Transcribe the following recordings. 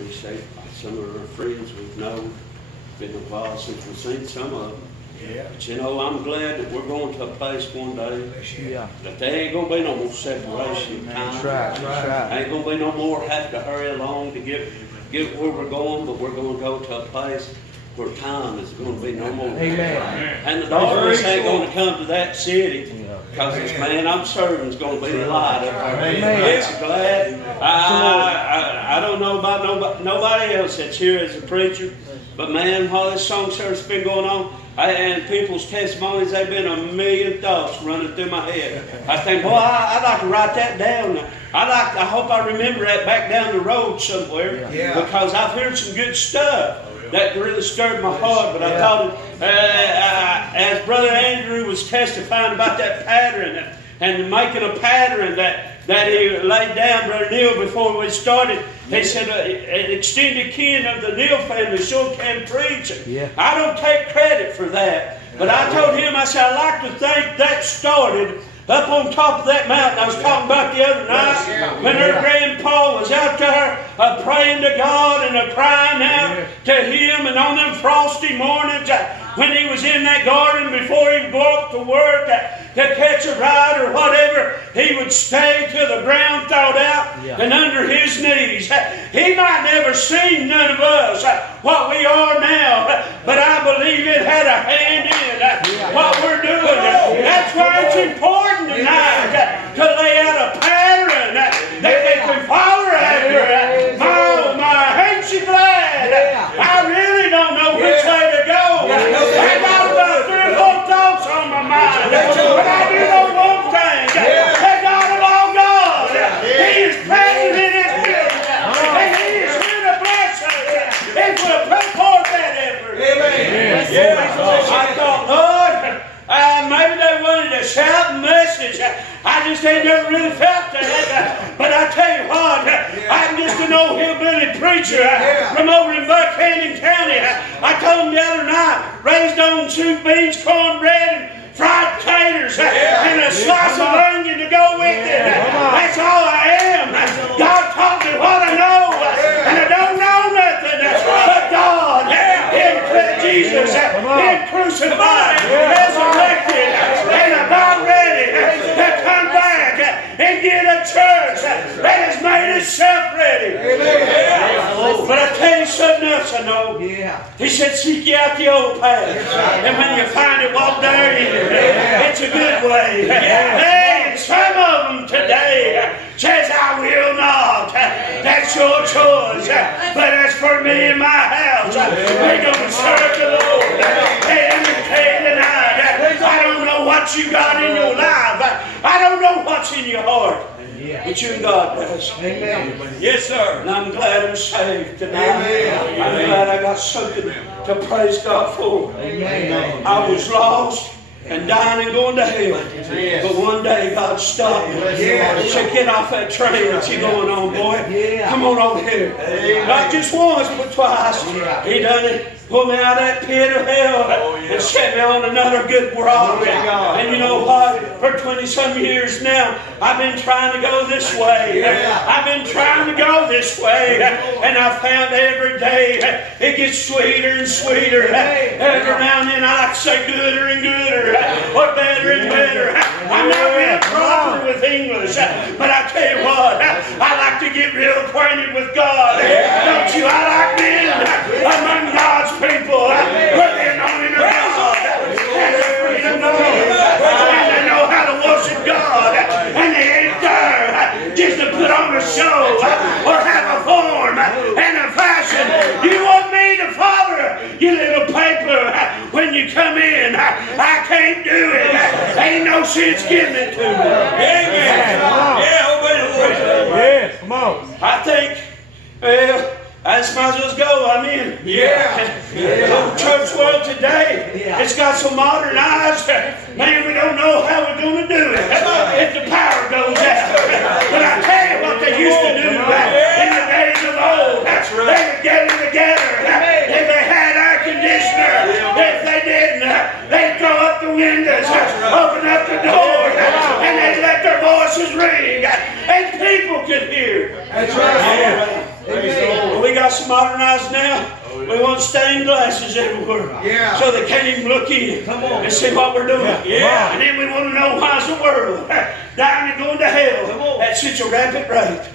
appreciate some of our friends we've known. Been a while since we've seen some of them. Yeah. But you know, I'm glad that we're going to a place one day Yeah. that there ain't going to be no more separation of time. That's right. That's right. Ain't going to be no more have to hurry along to get where we're going, but we're going to go to a place where time is going to be no more. Amen. And the darkness ain't going to come to that city. Because this man I'm serving is going to be the light up there. Amen. I'm glad. I don't know about nobody else that's here as a preacher, but man, while this song service has been going on, and people's testimonies, they've been a million thoughts running through my head. I think, boy, I'd like to write that down. I hope I remember that back down the road somewhere, because I've heard some good stuff that really stirred my heart. But I thought, as Brother Andrew was testifying about that pattern and making a pattern that he laid down, Brother Neil, before we started, he said, an extended kin of the Neil family sure can preach. I don't take credit for that. But I told him, I said, I'd like to think that started up on top of that mountain I was talking about the other night, when her grandpa was out there praying to God and crying out to Him, and on them frosty mornings when he was in that garden before he would go up to work to catch a ride or whatever, he would stay till the ground thawed out and under his knees. He might never seen none of us what we are now, but I believe it had a hand in what we're doing. That's why it's important tonight to lay out a pattern that they can follow after. Ain't you glad? I really don't know which way to go. I got about 3 or 4 thoughts on my mind, but I do know one thing. That God will all God. He is present in His building, and He is here to bless us if we'll put forth that effort. Amen. I thought, Lord, maybe they wanted a shouting message. I just ain't never really felt that. But I tell you what, I'm just an old hillbilly preacher from over in Buchanan County. I told him the other night, raised on soup, beans, cornbread, and fried potatoes, and a slice of onion to go with it. That's all I am. God taught me what I know, and I don't know nothing but God. Jesus, Him crucified, resurrected, and about ready to come back and get a church that has made itself ready. But I tell you something else I know. He said, seek ye out the old path, and when you find it, walk therein. It's a good way. Hey, and some of them today says, I will not. That's your choice. But as for me and my house, we're going to serve the Lord. Hey, let me tell you tonight, I don't know what you got in your life. I don't know what's in your heart. But you and God does. Amen. Yes, sir. And I'm glad I'm saved tonight. Amen. I'm glad I got something to praise God for. Amen. I was lost and dying and going to hell. But one day God stopped me. He said, get off that train that you're going on, boy. Come on over here. Not just once, but twice. He done it. Pulled me out of that pit of hell and set me on another good rock. And you know what? For 20-some years now, I've been trying to go this way. I've been trying to go this way. And I found every day it gets sweeter and sweeter. Every now and then I like to say gooder and gooder, or better and better. I'm not real proper with English, but I tell you what, I like to get real acquainted with God. Don't you? I like being among God's people, where the anointing of God and the freedom of God, and they know how to worship God, and they ain't there just to put on a show or have a form and a fashion. You want me to follow your little paper when you come in? I can't do it. Ain't no sense giving it to me. Amen. Yes, come on. I think, well, I just might as well go. I'm in. The whole church world today, it's got so modernized. Man, we don't know how we're going to do it if the power goes out. But I tell you what they used to do in the days of old. They would get it together. If they had air conditioner, if they didn't, they'd throw up the windows, open up the doors, and they'd let their voices ring, and people could hear. That's right. We got so modernized now. We want stained glasses everywhere. Yeah. So they can't even look in and see what we're doing. Yeah. And then we want to know why's the world dying and going to hell at such a rapid rate.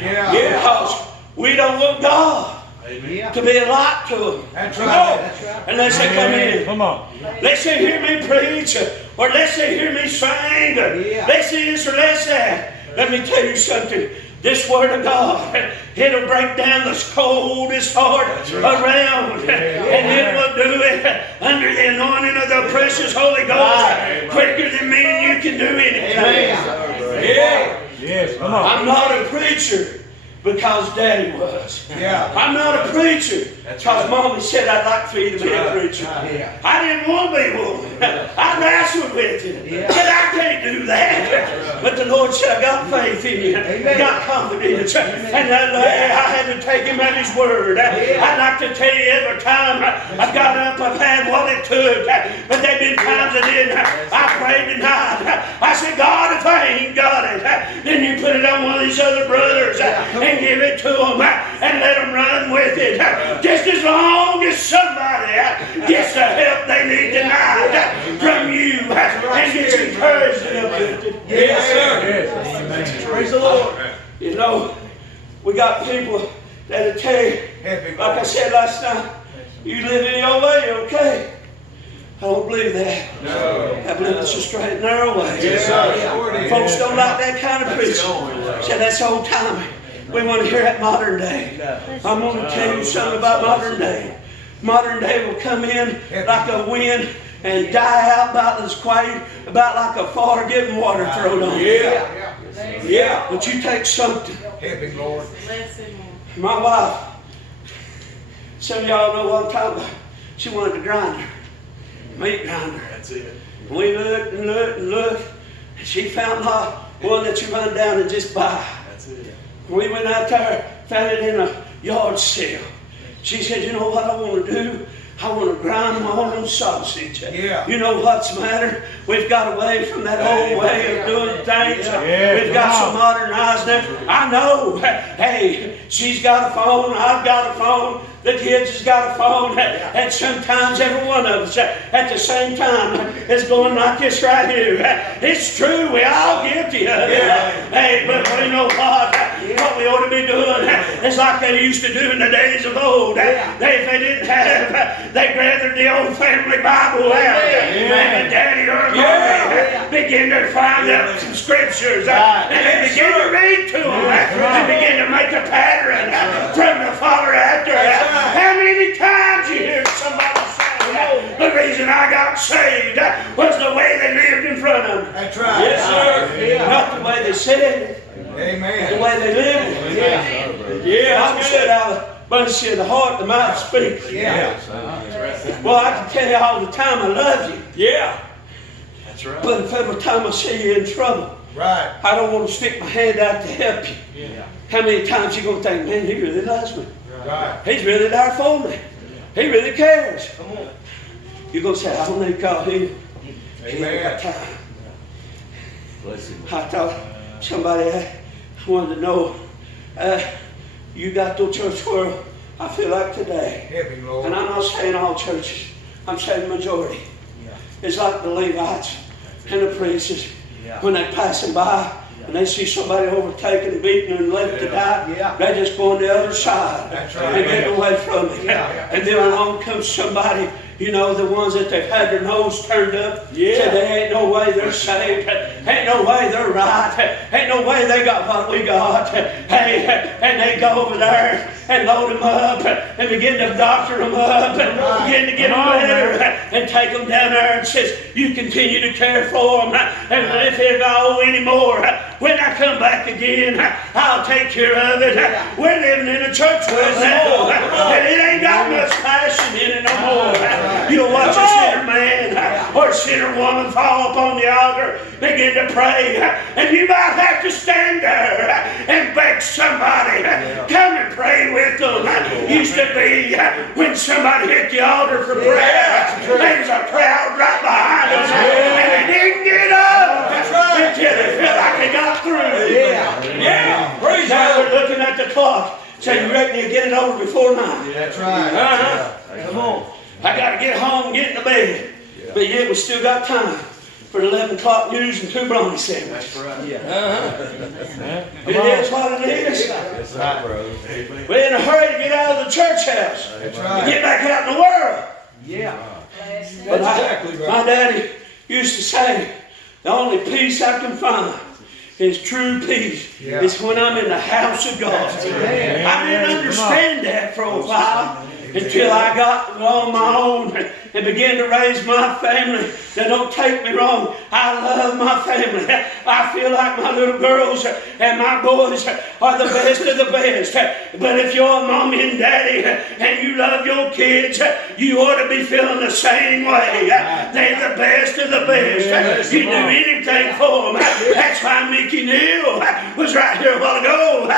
Yeah. Because we don't want God to be a light to them. That's right. Unless they come in. Come on. Let's say hear me preach, or let's say hear me sing, let's say this or let's that. Let me tell you something. This Word of God, it'll break down the coldest heart around. And it will do it under the anointing of the precious Holy Ghost quicker than me and you can do anything. Yeah. Yes, come on. I'm not a preacher because Daddy was. Yeah. I'm not a preacher because Mommy said I'd like for you to be a preacher. I didn't want to be one. I wrestled with it. Said I can't do that. But the Lord said I got faith in you. Got confidence. And I had to take Him at His word. I'd like to tell you every time I've got up, I've had what it took. But there have been times I didn't. I prayed tonight. I said, God, if I ain't got it, then you put it on one of these other brothers and give it to them and let them run with it. Just as long as somebody gets the help they need tonight from you and gets encouraged and uplifted. Yes, sir. Yes. Praise the Lord. You know, we got people that'll tell you, like I said last night, you live in your way, okay? I don't believe that. No. I believe it's a straight and narrow way. Yes, sir. Folks don't like that kind of preaching. Say that's old timey. We want to hear that modern day. I'm going to tell you something about modern day. Modern day will come in like a wind and die out about as quiet, about like a fire getting water thrown on you. Yeah. But you take something. Help Lord. My wife, some of y'all know what I'm talking about. She wanted a grinder, meat grinder. That's it. We looked and looked and looked, and she found one that you run down and just buy. That's it. We went out there, found it in a yard sale. She said, you know what I want to do? I want to grind my own sausage. Yeah. You know what's the matter? We've got away from that old way of doing things. Yeah. We've got so modernized now. I know. Hey, she's got a phone. I've got a phone. The kids has got a phone. And sometimes every one of us at the same time is going like this right here. It's true. We all guilty of it. Hey, but you know what? What we ought to be doing is like they used to do in the days of old. If they didn't have, they gathered the old family Bible out. And the daddy or mommy begin to find out some scriptures. And they begin to read to them. And begin to make a pattern from the father after. How many times you hear somebody say, the reason I got saved was the way they lived in front of me. That's right. Yes, sir. Not the way they said it. Amen. The way they lived. The Bible said out of the heart, the mouth speaks. Well, I can tell you all the time I love you. That's right. But if every time I see you in trouble, Right. I don't want to stick my hand out to help you. How many times you going to think, man, he really loves me. Right. He's really there for me. He really cares. You're going to say, I don't need to call him. He ain't got time. I thought somebody wanted to know, you got to church world, I feel like today. Help me, Lord. And I'm not saying all churches. I'm saying the majority. It's like the Levites and the priests. When they pass them by, and they see somebody overtaken, beaten, and left to die, they just go on the other side and get away from it. And then along comes somebody, you know, the ones that they've had their nose turned up, said there ain't no way they're saved, ain't no way they're right, ain't no way they got what we got. Hey, and they go over there and load them up and begin to doctor them up and begin to get them better and take them down there and says, you continue to care for them, and if they owe any more, when I come back again, I'll take care of it. We're living in a church world now, and it ain't got much passion in it no more. You'll watch a sinner man or a sinner woman fall upon the altar, begin to pray, and you might have to stand there and beg somebody, come and pray with them. Used to be when somebody hit the altar for prayer, there's a crowd right behind us, and they didn't get up until they felt like they got through. Praise God. Now we're looking at the clock. Say, you reckon you'll get it over before 9? That's right. Come on. I got to get home and get in the bed. But yet we still got time for the 11 o'clock news and 2 brownie sandwiches. That's right. It is what it is. That's right, brother. We're in a hurry to get out of the church house. That's And right. get back out in the world. Yeah. But my daddy used to say, the only peace I can find is true peace. Yeah. It's when I'm in the house of God. Amen. I didn't understand that for a while until I got on my own and began to raise my family. Now don't take me wrong, I love my family. I feel like my little girls and my boys are the best of the best. But if you're a mommy and daddy and you love your kids, you ought to be feeling the same way. They're the best of the best. You do anything for them. That's why Mickey Neal was right here a while ago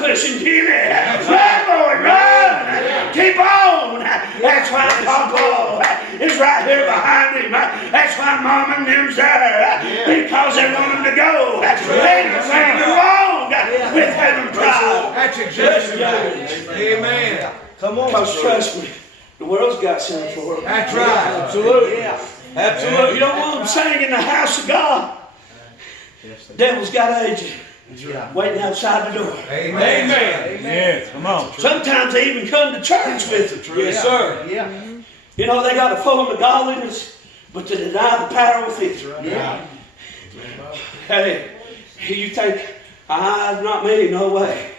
pushing Jimmy. Run, boy, run! Keep on! That's why Papa is right here behind him. That's why Mom and them's there. Because they want him to go. Ain't nothing wrong with having pride. That's exactly right. Amen. Come on. Because trust me, the world's got something for them. That's right. Absolutely. Yeah. Absolutely. You don't want them singing in the house of God. Devil's got an agent Yeah. waiting outside the door. Amen. Yes, come on. Sometimes they even come to church with it. Yes, sir. Yeah. You know, they got a form of godliness, but to deny the power of it. Yeah. Hey, you think, not me, no way.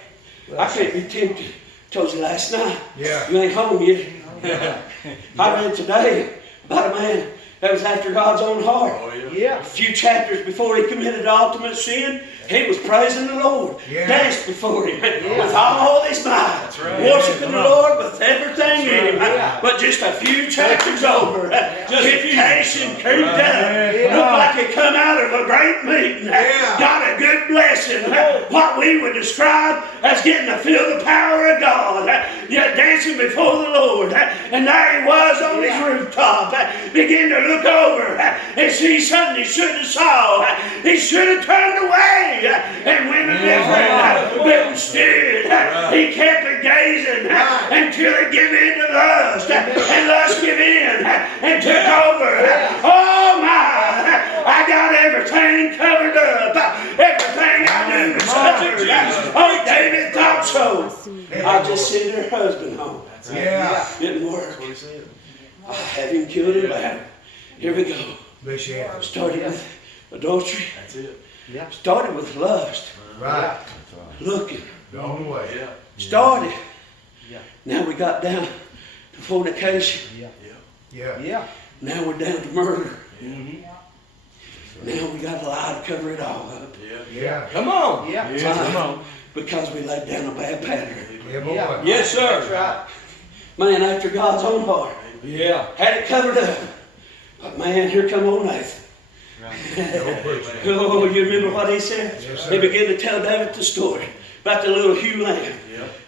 I can't be tempted. Told you last night. Yeah. You ain't home yet. I read today about a man that was after God's own heart. Yeah. A few chapters before he committed the ultimate sin, he was praising the Lord, Yeah. danced before him with all his might, right. worshiping the Lord with everything in him. Yeah. But just a few chapters over, temptation creeped up. Yeah. Looked like he come out of a great meeting, Yeah. got a good blessing, what we would describe as getting to feel the power of God, dancing before the Lord. And there he was on his rooftop, beginning to look over and see something he shouldn't have saw. He should have turned away and went a different, but instead he kept it gazing until it gave in to lust, and lust gave in and took over. Oh my, I got everything covered up, everything I knew was covered. Oh, David thought so. I'll just send her husband home. Yeah. Didn't work. I have him killed in battle. Here we go. Bless you. Started with adultery. That's it. Yeah. Started with lust. Right. Looking. The only way. Yeah. Started. Yeah. Now we got down to fornication. Yeah. Yeah. Yeah. Now we're down to murder. Mm-hmm. Now we got a lie to cover it all up. Yeah. Come on. Yeah. Yes, come on. Because we laid down a bad pattern. Yeah, boy. Yeah. Yes, That's sir. right. Man after God's own heart. Yeah. Had it covered up. But man, here come old Nathan. Oh, you remember what he said? Yes, sir. He began to tell David the story about the little Hugh lamb.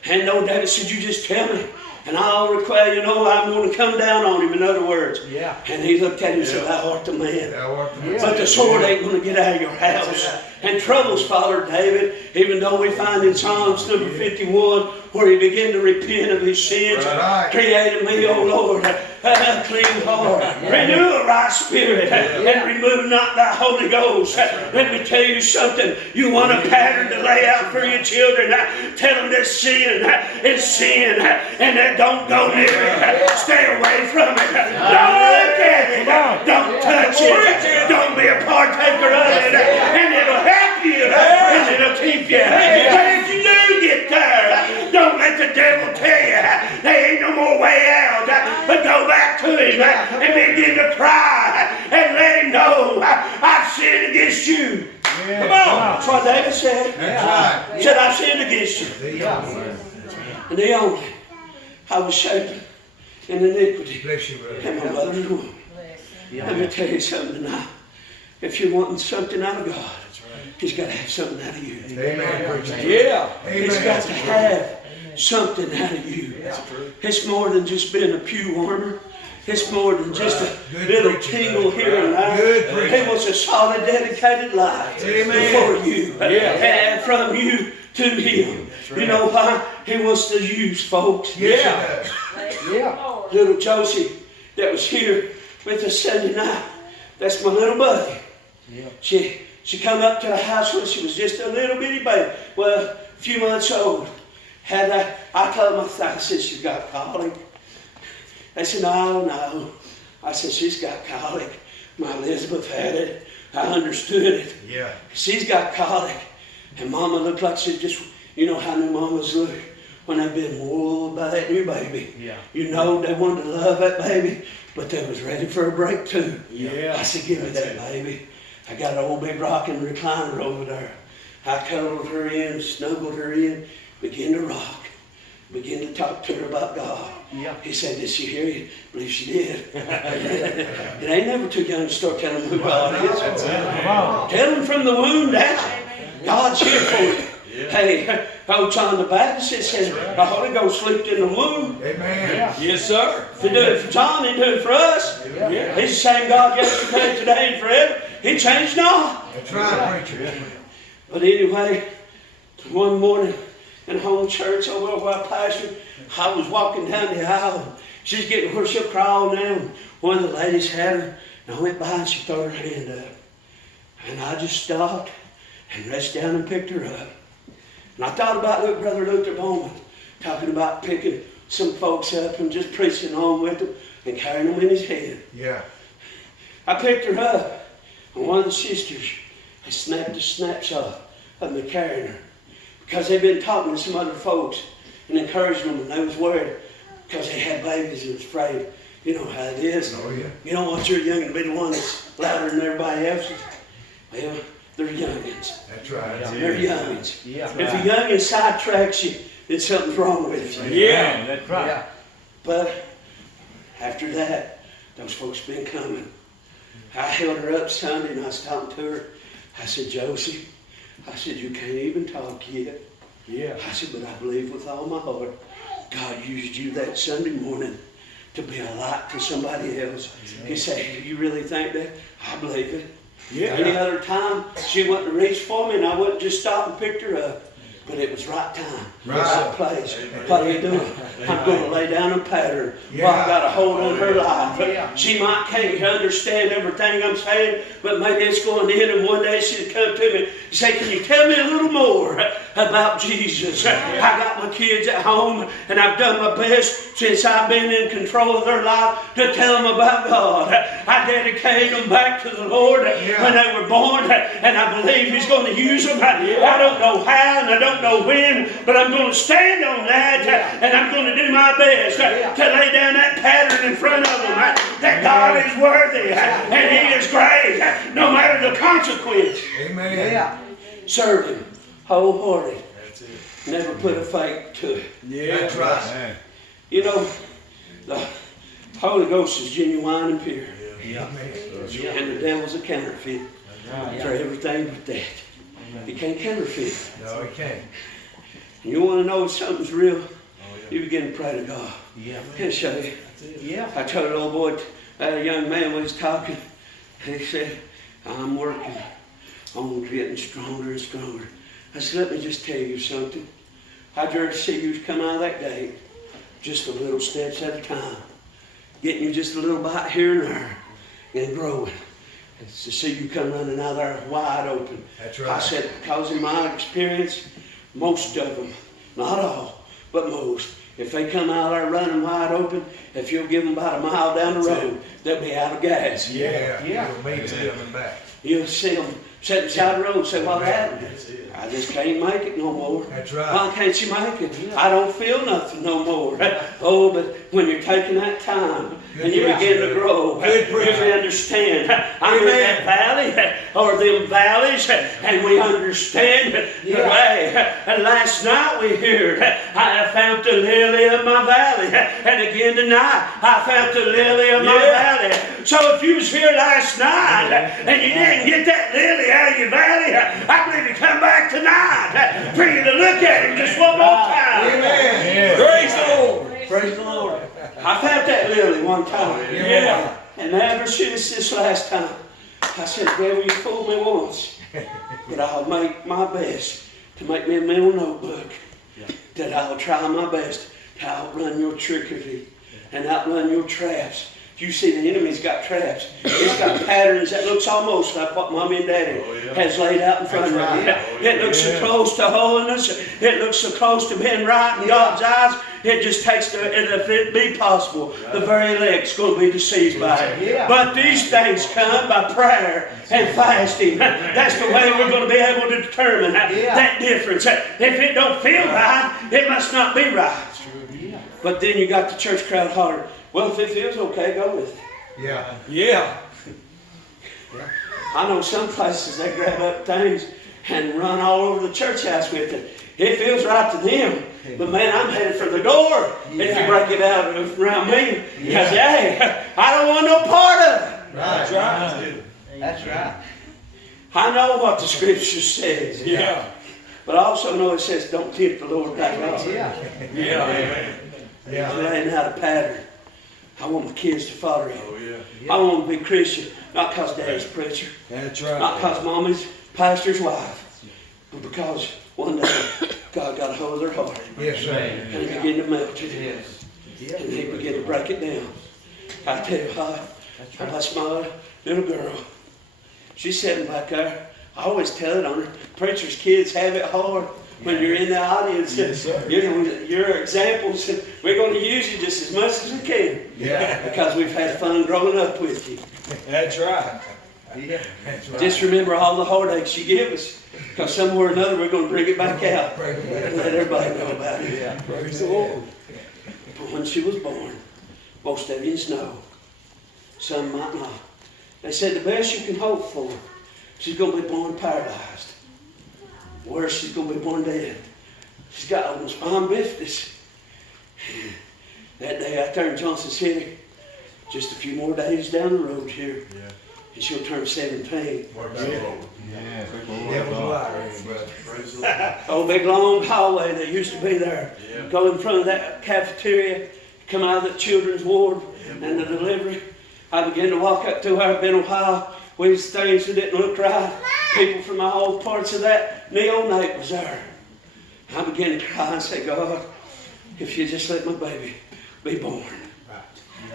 And old David said, you just tell me. And I'll require, I'm going to come down on him, in other words. Yeah. And he looked at him and said, thou art the man. Thou art the Yeah. But the sword ain't going to get out of your house. And troubles followed David, even though we find in Psalms number 51 where he began to repent of his sins. Right. Create in me, O Lord, a clean heart. Renew a right spirit and remove not thy Holy Ghost. Let me tell you something. You want a pattern to lay out for your children. Tell them that sin is sin and that don't go near it. Stay away from it. Don't look at it. Don't touch it. Don't be a partaker of it. And it'll help you and it'll keep you. But if you do get there, don't let the devil tell you there ain't no more way out. But go back to him and begin to cry and let him know I've sinned against you. Yeah. Come on. That's what David said. That's right. He said, I've sinned against you. Yeah. And the only I was shapen in iniquity Bless you, brother. in my mother's womb. Let me tell you something tonight. If you're wanting something out of God, He's got to have something out of you. Amen. Yeah. He's got to have something out of you. It's more than just being a pew warmer. It's more than just a Good little preaching, tingle brother. here and there. Good preaching. He wants a solid, dedicated life Amen. before you Yeah. and from you to Him. You know why? He wants to use folks. Yes, he does. Yeah. Little Josie that was here with us Sunday night. That's my little buddy. Yeah. She come up to the house when she was just a little bitty baby. Well, a few months old. I told them, I said, she's got colic. They said, no. I said, she's got colic. My Elizabeth had it. I understood it. Yeah. She's got colic. And Mama looked like she just, you know how new mamas look when they've been wooed by that new baby. Yeah. You know they wanted to love that baby, but they was ready for a break too. Yeah. I said, give me that baby. I got an old big rocking recliner over there. I cuddled her in, snuggled her in, began to rock, began to talk to her about God. Yeah. He said, did she hear you? I believe she did. It ain't never too young to start telling them who God is. That's it. Tell them from the womb down. God's here for you. Hey, old John the Baptist said the Holy Ghost slept in the womb. Amen. Yes, sir. If he do it for John, he do it for us. Yeah. He's the same God yesterday, today, and forever. He changed not. That's right, preacher. But anyway, one morning in home church over where I pastored, I was walking down the aisle. She's getting where she'll crawl down. One of the ladies had her, and I went by and she threw her hand up. And I just stopped and reached down and picked her up. And I thought about Brother Luther Bowman talking about picking some folks up and just preaching on with them and carrying them in his head. Yeah. I picked her up, and one of the sisters had snapped a snapshot of me carrying her because they'd been talking to some other folks and encouraging them, and they was worried because they had babies and was afraid. You know how it is. Oh, yeah. You don't want your youngin' to be the one that's louder than everybody else's. Well, they're youngins. That's right. They're youngins. Yeah. If a youngin sidetracks you, then something's wrong with you. Yeah, that's right. Yeah. But after that, those folks been coming. I held her up Sunday and I was talking to her. I said, Josie, I said, you can't even talk yet. Yeah. I said, but I believe with all my heart, God used you that Sunday morning to be a light to somebody else. He said, you really think that? I believe it. Yeah. Any other time, she wouldn't reach for me and I wouldn't just stop and pick her up. But it was right time, right place. What are you doing? I'm going to lay down a pattern. Well, I got a hold on her life. She might can't understand everything I'm saying, but maybe it's going in, and one day she'll come to me and say, can you tell me a little more about Jesus? I got my kids at home, and I've done my best since I've been in control of their life to tell them about God. I dedicated them back to the Lord when they were born, and I believe He's going to use them. I don't know how, and I don't know when, but I'm going to stand on that, and I'm going to do my best to lay down that pattern in front of them, that God is worthy, and He is great, no matter the consequence. Amen. Yeah. Serve Him wholehearted. Never put a fake to it. That's right. You know, the Holy Ghost is genuine and pure, Amen. and the devil's a counterfeit for everything but that. You can't counterfeit. No, he can't. And you want to know if something's real, you begin to pray to God. Yeah. He'll show you. Yeah. I told an old boy, a young man was talking, and he said, I'm working on getting stronger and stronger. I said, let me just tell you something. I'd rather see you come out of that gate just a little steps at a time, getting you just a little bite here and there, and growing. And to see you come running out there wide open. That's right. I said, because in my experience, most of them, not all, but most, if they come out there running wide open, if you'll give them about a mile down the road, they'll be out of gas. Yeah. Yeah. You'll meet him coming back. You'll see them sitting beside the road and say, what happened? I just can't make it no more. That's right. Why can't you make it? I don't feel nothing no more. Oh, but when you're taking that time and you begin to grow, you understand. I'm in that valley or them valleys, and we understand the way. And last night we heard, I found the lily of my valley. And again tonight, I found the lily of my valley. So if you was here last night and you didn't get that lily out of your valley, I believe you come back tonight for you to look at him just one more time. Amen. Praise the Lord. Praise the Lord. I found that lily one time. Yeah. And ever since this last time, I said, devil, you fooled me once. But I'll make my best to make me a mental notebook that I'll try my best to outrun your trickery and outrun your traps. You see, the enemy's got traps. He's got patterns that looks almost like what Mommy and Daddy has laid out in front of you. It looks so close to holiness. It looks so close to being right in God's eyes. It just takes, if it be possible, the very elect's going to be deceived by it. But these things come by prayer and fasting. That's the way we're going to be able to determine that difference. If it don't feel right, it must not be right. But then you got the church crowd hollering, well, if it feels okay, go with it. Yeah. I know some places they grab up things and run all over the church house with it. It feels right to them. But man, I'm headed for the door if you break it out around me. Because, hey, I don't want no part of it. That's right. That's right. I know what the scripture says. But I also know it says don't tempt the Lord back off. I'm laying out a pattern. I want my kids to follow you. I want them to be Christian, not because Daddy's a preacher. That's right. Not because Mommy's pastor's wife. But because one day God got a hold of their heart. Yes, sir. And He began to melt it. And He began to break it down. I tell you what, that's my little girl. She's sitting back there. I always tell it on her. Preachers' kids have it hard. When you're in the audience, your examples, we're going to use you just as much as we can. Because we've had fun growing up with you. That's right. Just remember all the heartaches you give us. Because somewhere or another we're going to bring it back out. And let everybody know about it. Praise the Lord. But when she was born, most of you know. Some might not. They said the best you can hope for, she's going to be born paralyzed. Worse, she's going to be born dead. She's got almost spine bifidus. That day out there in Johnson City, just a few more days down the road here, and she'll turn 17. Oh, big long hallway that used to be there. Go in front of that cafeteria, come out of the children's ward and the delivery. I began to walk up through her. Been a while. We was things that didn't look right. People from all parts of that neonate was there. I began to cry and say, God, if you just let my baby be born,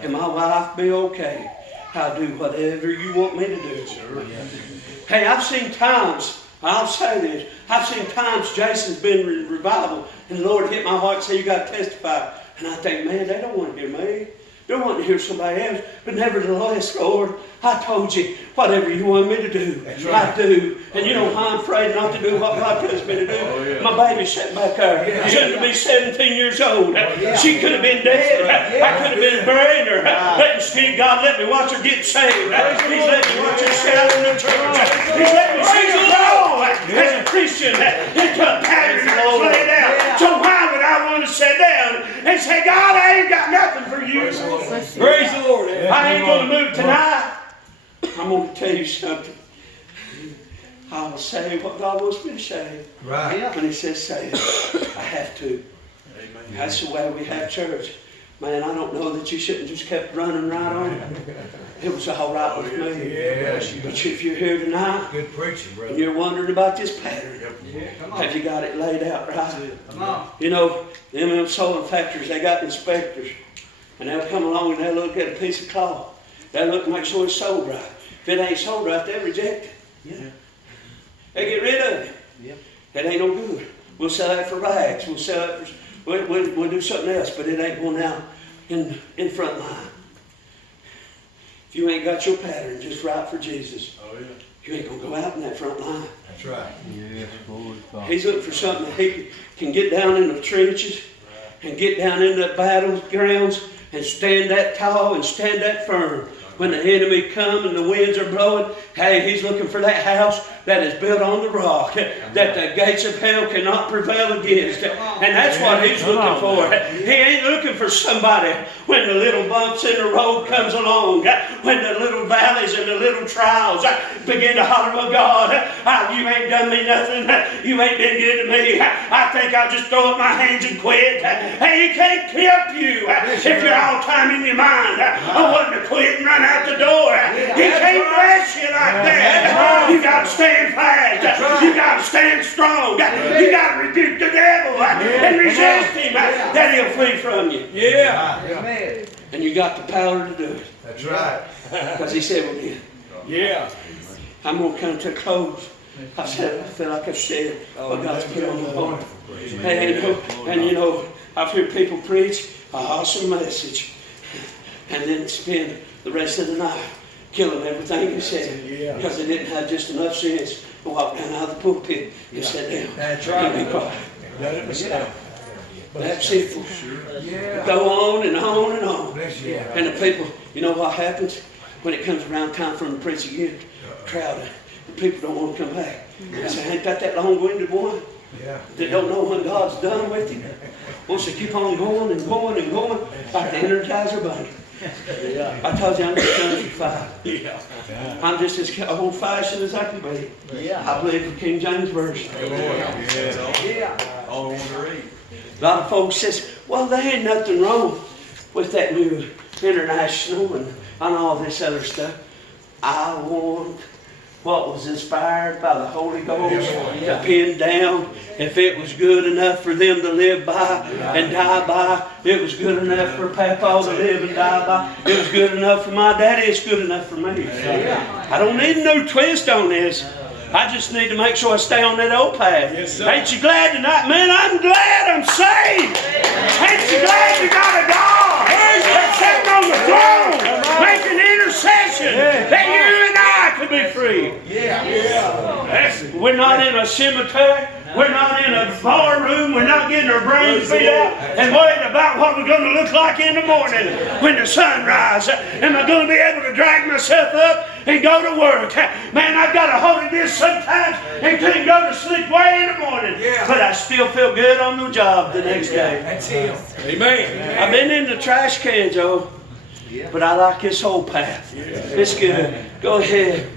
and my wife be okay, I'll do whatever you want me to do. Hey, I've seen times, I'll say this, I've seen times Jason's been in revival, and the Lord hit my heart and said, you got to testify. And I think, man, they don't want to hear me. They want to hear somebody else. But nevertheless, Lord, I told you, whatever you want me to do, I do. And you know why I'm afraid not to do what God tells me to do? My baby sat back there. Soon to be 17 years old. She could have been dead. I could have been burying her. But instead, God let me watch her get saved. He's let me watch her shout in the church. He's let me see the Lord as a Christian into a pattern that's laid out. So why would I want to sit down and say, God, I ain't got nothing for you? Praise the Lord. I ain't going to move tonight. I'm going to tell you something. I will say what God wants me to say. Right. When He says say it, I have to. Amen. That's the way we have church. Man, I don't know that you shouldn't just kept running right on. It was all right with me. But if you're here tonight, good preaching, brother, and you're wondering about this pattern, have you got it laid out right? You know, them sewing factories, they got inspectors. And they'll come along and they'll look at a piece of cloth. They'll look and make sure it's sold right. If it ain't sold right, they reject it. They get rid of it. It ain't no good. We'll sell that for rags. We'll sell it for, we'll do something else, but it ain't going out in front line. If you ain't got your pattern just right for Jesus, you ain't going to go out in that front line. That's right. He's looking for something that he can get down in the trenches and get down in the battlegrounds and stand that tall and stand that firm. When the enemy come and the winds are blowing, hey, he's looking for that house that is built on the rock, that the gates of hell cannot prevail against. And that's what he's looking for. He ain't looking for somebody when the little bumps in the road comes along, when the little valleys and the little trials begin to holler, well, God, you ain't done me nothing. You ain't been good to me. I think I'll just throw up my hands and quit. Hey, he can't help you if you're all time in your mind. I want to quit and run out the door. He can't bless you like that. You got to stand fast. You got to stand strong. You got to rebuke the devil. and resist him, that he'll flee from you. Yeah. Amen. And you got the power to do it. That's right. Because he said we did. Yeah. I'm going to come to a close. I said, I feel like I've said what God's put on my heart. And you know, I've heard people preach an awesome message and then spend the rest of the night killing everything he said because they didn't have just enough sense to walk down out of the pulpit and sit down. That's And be right. quiet. Let it be so. That's it. Go on and on and on. And the people, you know what happens? When it comes around time for them to preach again, crowded. The people don't want to come back. They say, ain't that long-winded one? That don't know when God's done with him? Wants to keep on going and going and going like the Energizer Bunny. I told you I'm just done for 5. I'm just as old-fashioned as I can be. I believe the King James Version. All I want to read. A lot of folks says, well, there ain't nothing wrong with that new international and all this other stuff. I want what was inspired by the Holy Ghost to pin down. If it was good enough for them to live by and die by, it was good enough for Papa to live and die by. It was good enough for my daddy. It's good enough for me. I don't need a new twist on this. I just need to make sure I stay on that old path. Yes, sir. Ain't you glad tonight? Man, I'm glad I'm saved. Ain't you glad you got a God that's sitting on the throne making intercession that you and I could be free? We're not in a cemetery. We're not in a bar room. We're not getting our brains beat out and worried about what we're going to look like in the morning when the sun rises. Am I going to be able to drag myself up and go to work? Man, I've got a hold of this sometimes and couldn't go to sleep way in the morning. But I still feel good on the job the next day. That's him. Amen. I've been in the trash can, Joe. But I like this whole path. It's good. Go ahead.